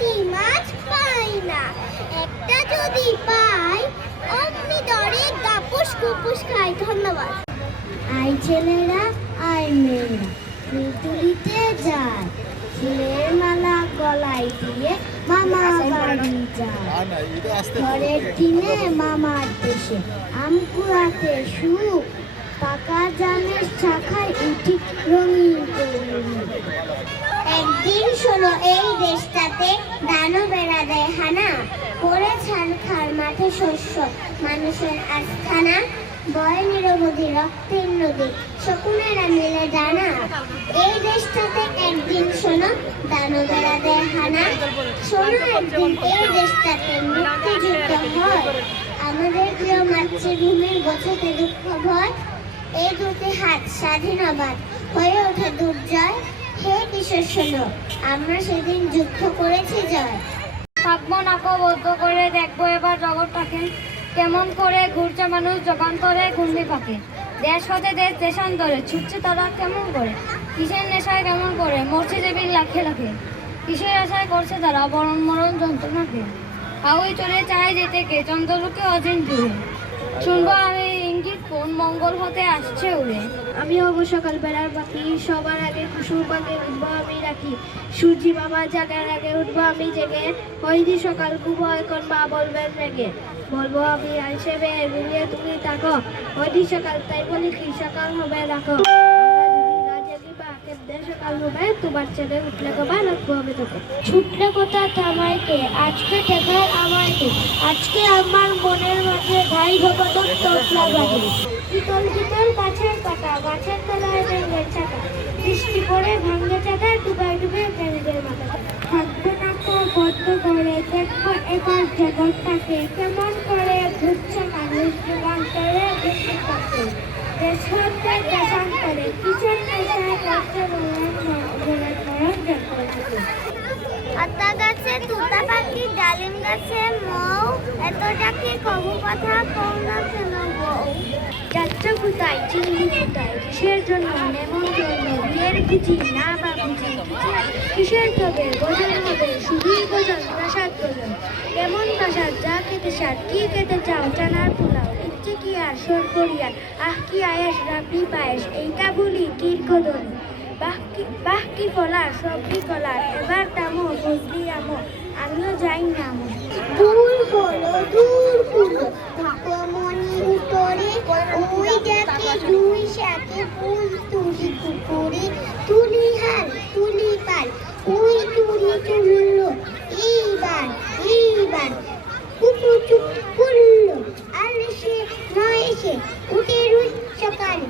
পুঁটি মাছ পাই না, একটা যদি পাই অমনি দরে গাপুস গুপুস খাই। ধন্যবাদ। আই ছেলেরা আই মেয়েরা ফুল তুলিতে যায়, ফুলের মালা গলায় দিয়ে মামা বাড়ি যায়। ঘরের দিনে মামার দেশে আম কুড়াতে সুখ, পাকা জামের শাখায় উঠি রঙিন তরুণী। একদিন শোনো এই দেশটাতে দানবেরা দেয় হানা, পড়ে ছানখার মাঠে শস্য মানুষের আস্থানা। বয় নিরবধি রক্তের নদী শকুনেরা মিলে ডানা। এই দেশটাতে একদিন শোনো দানবেরা দেয় হানা, শোনো একদিন এই দেশটাতে মুক্তিযুদ্ধ হয়। আমাদের প্রিয় মাতৃভূমির গোছাতে দুঃখ ভয়, এই দুটি হাত স্বাধীনবাদ হয়ে ওঠে দুর্জয়। হে কিশোর শোনো, আমরা সেদিন যুদ্ধ করেছি জয়। থাকবো নাকো বদ্ধ করে দেখবো এবার জগৎটাকে, কেমন করে ঘুরছে মানুষ জগান্তরে ঘূর্ণি পাকে। দেশ হতে দেশ দেশান্তরে ছুটছে তারা কেমন করে, কিসের নেশায় কেমন করে মরছে দেবীর লাখে লাখে। কিসের আশায় করছে তারা বরণ মরণ যন্ত্রণাকে, হাওয়াই চলে চায় যেতে কে চন্দ্রলোকে অচিন দূরে। শুনবো আমি ইঙ্গিত কোন মঙ্গল হতে আসছে উড়ে। আমি হব সকাল বেলার পাখি, সবার আগে কুসুম পাকে উঠবো আমি রাখি। সূর্যি বাবা জাগার আগে উঠবো আমি জেগে, হইদি সকাল কুবো এখন মা বলবেন রেগে। বলবো আমি হিসেবে মিলিয়ে তুমি থাকো, হইদি সকাল তাই বলি কি সকাল হবে রাখো। সকাল হবে তোমার ছেলে উঠলে কবা রাখবো আমি তোকে। ছুটলে কোথা থামাইতে আজকে টেকার আমাইতে, আজকে আমার মনের মাঝে ঘাই ঘটনা তোতলা বাজে। শীতল শীতল গাছের পাতা, গাছের তলায় ব্যাঙের ছাতা, বৃষ্টি পড়ে ভাঙে চাঁদা ডুবাই ডুবে ব্যাঙের মাথা। থাকবে না তো বদ্ধ করে দেখবো এবার জগৎটাকে, কেমন করে ঘুরছে মানুষ যুগান্তরে বৃষ্টি করতে। দেশান্তর দেশান্তরে কিসের নেশায় করছে আতা গাছে তুতা পাখি, ডালিম গাছে মৌ, এত ডাকি কবু কথা কও না কেন বউ। যাত্রা কোথায় চিংড়ি কোথায়, কিসের জন্য নেমন্তন্ন বিয়ের বুঝি না বা বুঝি কিসের তবে গজন হবে শুধুই গজন প্রাসাদ গজন। কেমন প্রাসাদ যা খেতে সার, কি খেতে চাও চানার পোলাও, ইচ্ছে কি আর সর করিয়ার, আহ কি আয়াস রাবড়ি পায়েস, এইটা বলি কীর্কদন। বাহ কি কলার সবজি কলার, এবার দামো বজলি আমো, আমিও যাই না আমো। দূর হলো দূর হলো থাকো মনি উত্তরে, ওই ডাকে দুই শাকে ফুল তুলি পুকুরে। তুলি হাল তুলি পাল ওই তুলি তুললো, এইবার কুকু চুপ করলো। আর সে নয় সে উঠে রুই সকালে